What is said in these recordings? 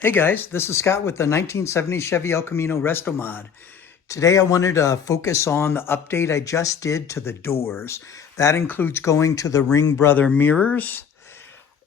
Hey guys, this is Scott with the 1970 Chevy El Camino Restomod. Today I wanted to focus on the update I just did to the doors. That includes going to the Ring Brother mirrors,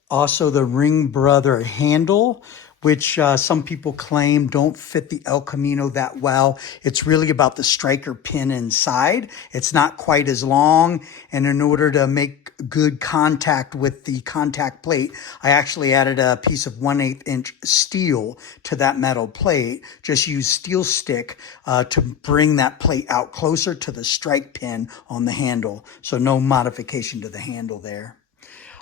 also the Ring Brother handle, which some people claim don't fit the El Camino that well. It's really about the striker pin inside. It's not quite as long, and in order to make good contact with the contact plate, I actually added a piece of 1/8 inch steel to that metal plate. Just use steel stick to bring that plate out closer to the strike pin on the handle. So no modification to the handle there.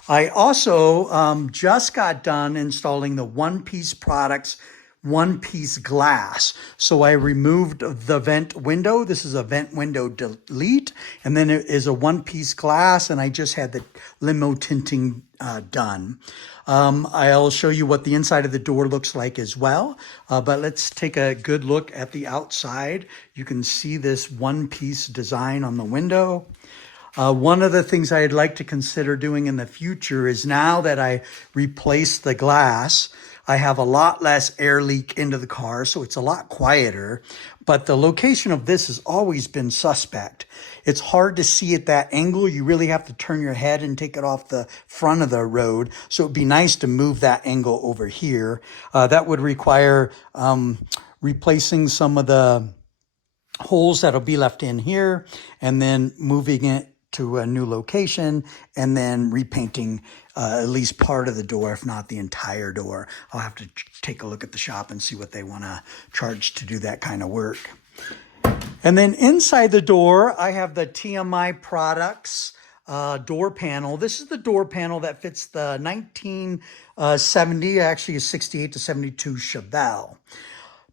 I also just got done installing the One Piece Products One Piece glass. So I removed the vent window. This is a vent window delete. And then it is a One Piece glass, and I just had the limo tinting done. I'll show you what the inside of the door looks like as well. But let's take a good look at the outside. You can see this One Piece design on the window. One of the things I'd like to consider doing in the future is, now that I replaced the glass, I have a lot less air leak into the car, so it's a lot quieter. But the location of this has always been suspect. It's hard to see at that angle. You really have to turn your head and take it off the front of the road. So it'd be nice to move that angle over here. That would require replacing some of the holes that'll be left in here, and then moving it to a new location, and then repainting at least part of the door, if not the entire door. I'll have to take a look at the shop and see what they want to charge to do that kind of work. And then inside the door, I have the TMI Products door panel. This is the door panel that fits the 1970, actually a 68 to 72 Chevelle.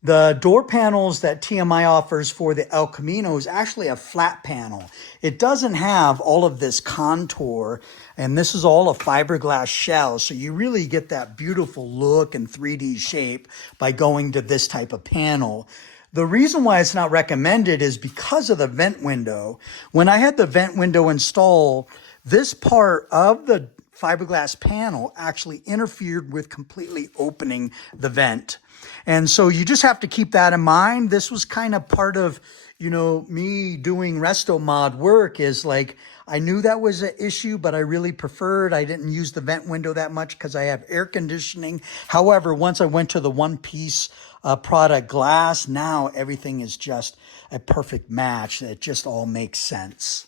The door panels that TMI offers for the El Camino is actually a flat panel. It doesn't have all of this contour, and this is all a fiberglass shell, so you really get that beautiful look and 3D shape by going to this type of panel. The reason why it's not recommended is because of the vent window. When I had the vent window installed, this part of the fiberglass panel actually interfered with completely opening the vent. And so you just have to keep that in mind. This was kind of part of, me doing Restomod work, is like, I knew that was an issue, but I really preferred, I didn't use the vent window that much because I have air conditioning. However, once I went to the One Piece product glass, now everything is just a perfect match. It just all makes sense.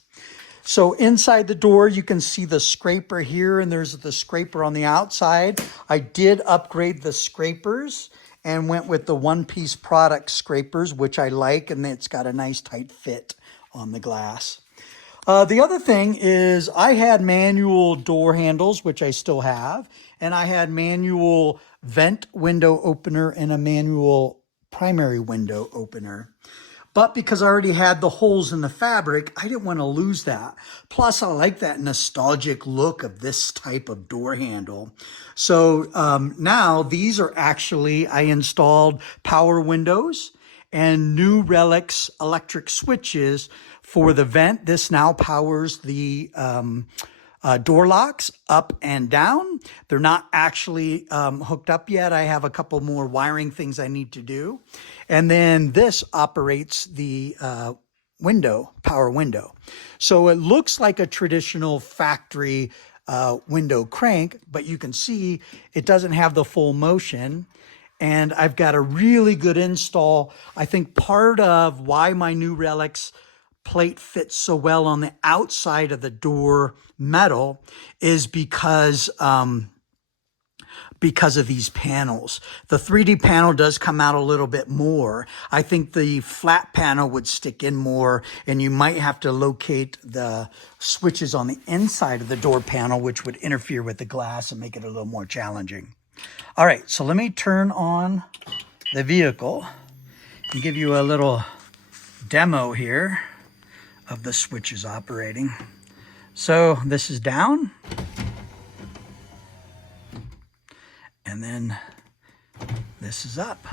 So inside the door, you can see the scraper here, and there's the scraper on the outside. I did upgrade the scrapers and went with the One Piece Product scrapers, which I like, and it's got a nice tight fit on the glass. The other thing is, I had manual door handles, which I still have, and I had manual vent window opener and a manual primary window opener. But because I already had the holes in the fabric, I didn't want to lose that. Plus, I like that nostalgic look of this type of door handle. So now these are actually, I installed power windows and Nu-Relics electric switches for the vent. This now powers the door locks up and down. They're not actually hooked up yet. I have a couple more wiring things I need to do. And then this operates the power window. So it looks like a traditional factory window crank, but you can see it doesn't have the full motion. And I've got a really good install. I think part of why my Nu-Relics plate fits so well on the outside of the door metal is because of these panels. The 3D panel does come out a little bit more. I think the flat panel would stick in more, and you might have to locate the switches on the inside of the door panel, which would interfere with the glass and make it a little more challenging. All right, so let me turn on the vehicle and give you a little demo here of the switches operating. So this is down, and then this is up.